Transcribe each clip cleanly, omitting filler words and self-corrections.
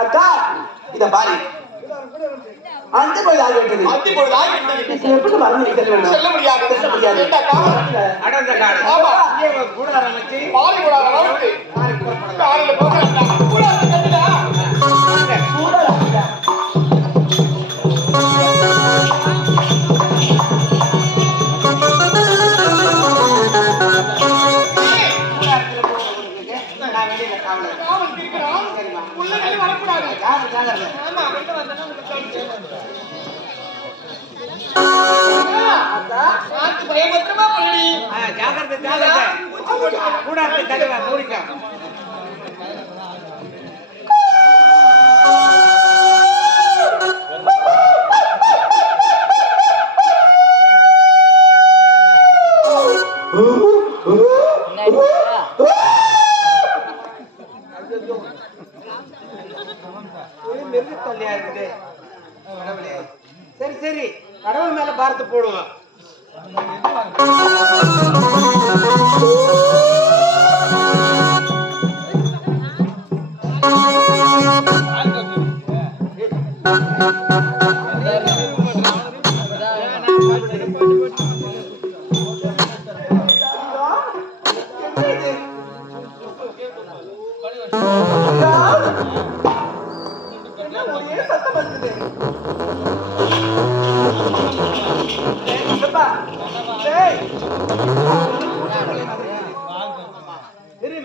அக்கா இத பாரு அந்த போய் ஆகிவிட்டது அத்தி போய் ஆகிவிட்டது எப்படி மறந்து செல்ல முடியாது அடந்த காடு ஆமா இங்க கூடார அமைச்சு பாரி கூடார அமைச்சு காலையில போறா கூடார கட்டிடா கூடார கட்டிடா சரி சரி கடவுள் மேல பாரத்தை போடுவோம்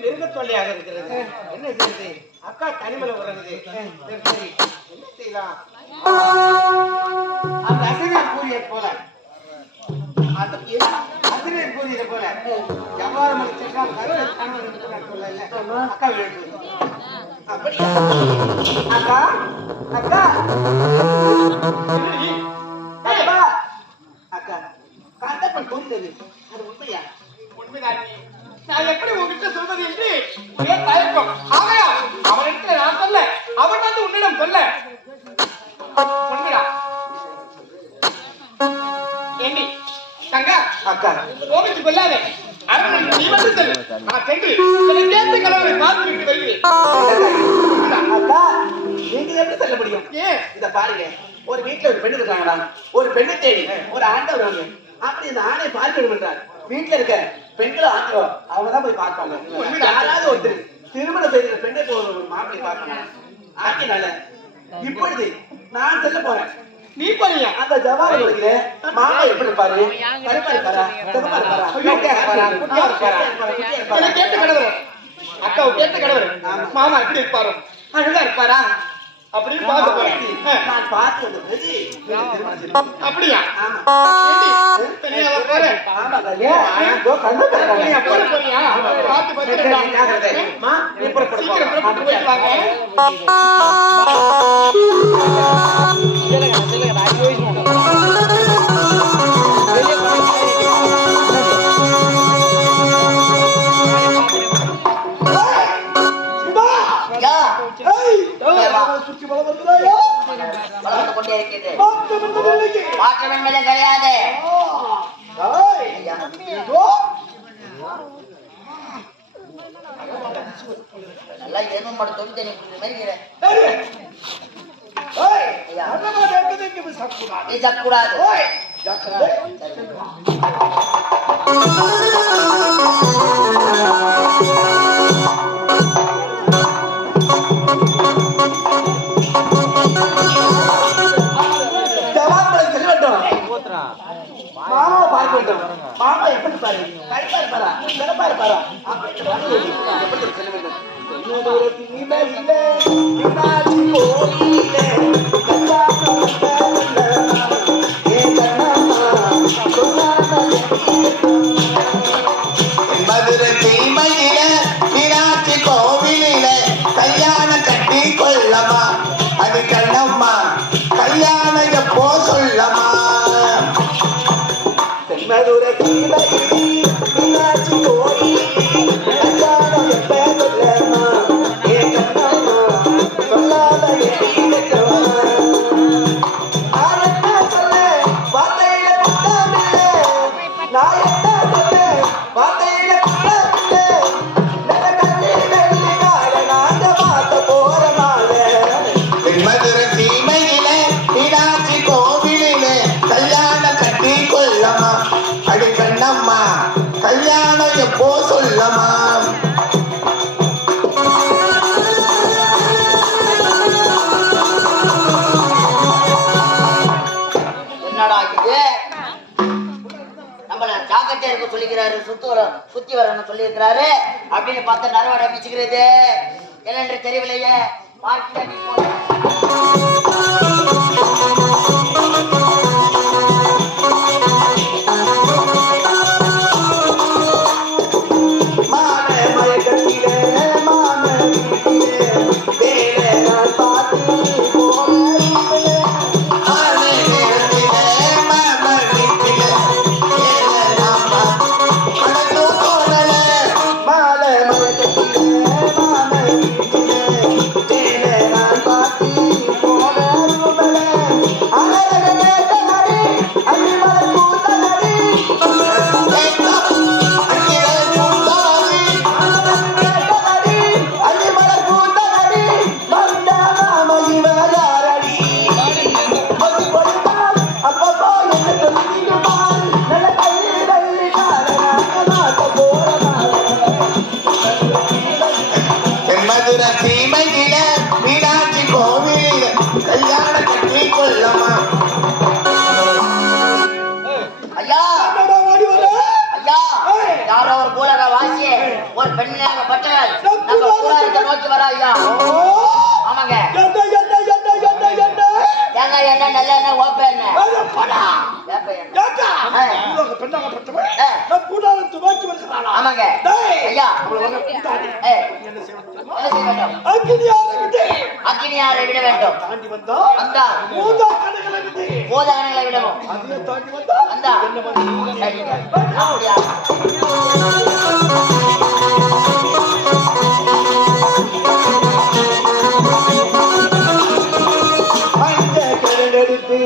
மிருகத்தொல்லையாக இருக்கிறது. என்ன செய்யுது? அக்கா தனிமலை உறங்குது. சரி என்ன செய்யலாம்? அந்த அசிரியர் கூறியதை போல அசிரியர் கூறியதை போல எவ்வாறு சென்றால் அக்கா எழுது அப்படி அக்கா அக்கா அக்கா காந்தப்பன் கூறியது அது உண்மையா? உண்மைதான். நான் எப்படி உங்ககிட்ட சொல்வது என்று ஒரே தயக்கம். ஆகையா அவனிடத்தில் நான் சொல்ல, அவன் வந்து உன்னிடம் சொல்ல. உண்மையா? ஏண்டி தங்கா அக்கா கோபித்துக் கொள்ளாதே. நீ வந்து செல். நான் சென்று கேட்டு கலவரை பார்த்து விட்டு வருகிறேன். அக்கா நீங்க எப்படி சொல்ல முடியும்? ஏன் இத பாருங்க, ஒரு வீட்டுல ஒரு பெண்ணு இருக்காங்களா, ஒரு பெண்ணை தேடி ஒரு ஆண்டவர் வருவாங்க. அப்படி இந்த ஆணை பார்க்கணும் என்றார். வீட்டுல இருக்க பெண்களை ஆண்டவர் அவங்கதான் போய் பார்ப்பாங்க. யாராவது ஒருத்தர் திருமணம் செய்த பெண்ணை போற ஒரு மாப்பிளை பார்க்கணும். ஆக்கினால இப்பொழுது நான் சொல்ல போறேன். நீ போறியா? அந்த ஜவான் கொடுக்கிற மாமா எப்படி இருப்பாரு? கருப்பா இருப்பாரா? சிவப்பா இருப்பாரா? குட்டியா இருப்பாரா? கேட்ட கடவுள் அக்காவை கேட்ட கடவுள் மாமா எப்படி இருப்பாரோ அழகா இருப்பாரா அப்படின்னு பார்த்து போறேன். நான் பார்த்து அப்படியா? மாற்றம் என்பது கிடையாது. நல்லா எதுவும் மட்டும் தொகுதி கூடாது. மாமா பார்க்க மாமா எப்படி பாரு கருப்பா இருப்பாரா சிறப்பா இருப்பாரா எப்படி சொல்ல வேண்டும்? மதுரை தீமையில மீனாட்சி கோவிலில கல்யாணம் கட்டி கொள்ளமா அது கண்ணம்மா கல்யாணம் மதுரை தீமையிடி மீனாட்சி கோடி கல்யாணம் எப்ப சொல்லம்மா ஏ கண்ணம்மா சொல்லாத ஏறி வைக்கவா நான் என்ன சொல்ல வார்த்தையில குத்தமில்லை நான் என்ன சொல்ல வார்த்தையில குத்தமில்லை நம்ம கண்ணீர் வெள்ளி கால நாங்க பார்த்த போற நாள மதுரை தீமையில மீனாட்சி கோவிலில கல்யாணம் கட்டி கொள்ளமா அடி கண்ணம்மா கல்யாணம் எப்போ சொல்லமா என்னடா இது நம்மள ஜாக்கிரதையா இருக்க சொல்லிக்கிறாரு சுத்தி வரணும் சொல்லியிருக்கிறாரு அப்படின்னு பார்த்து நரவடை மிச்சுக்கிறது என்னென்று தெரியவில்லையே பார்க்க நீ மீனாட்சி கோவிலில் கல்யாணம் கட்டி கொள்ளமா ஐயா ஐயா யாரோ ஒரு பூலக வாசி ஒரு பெண்ணாக பட்டவர் நம்ம பூராரிக்க நோக்கி வரா ஐயா ஆமாங்க தேங்காய் எண்ணெய் நல்ல எண்ணெய் ஓப்ப எண்ணெய் ஆமாங்க ஐயா அக்கினியாரை விட வேண்டும் அந்த பூதகணங்களை விடவும் அந்த எடுத்து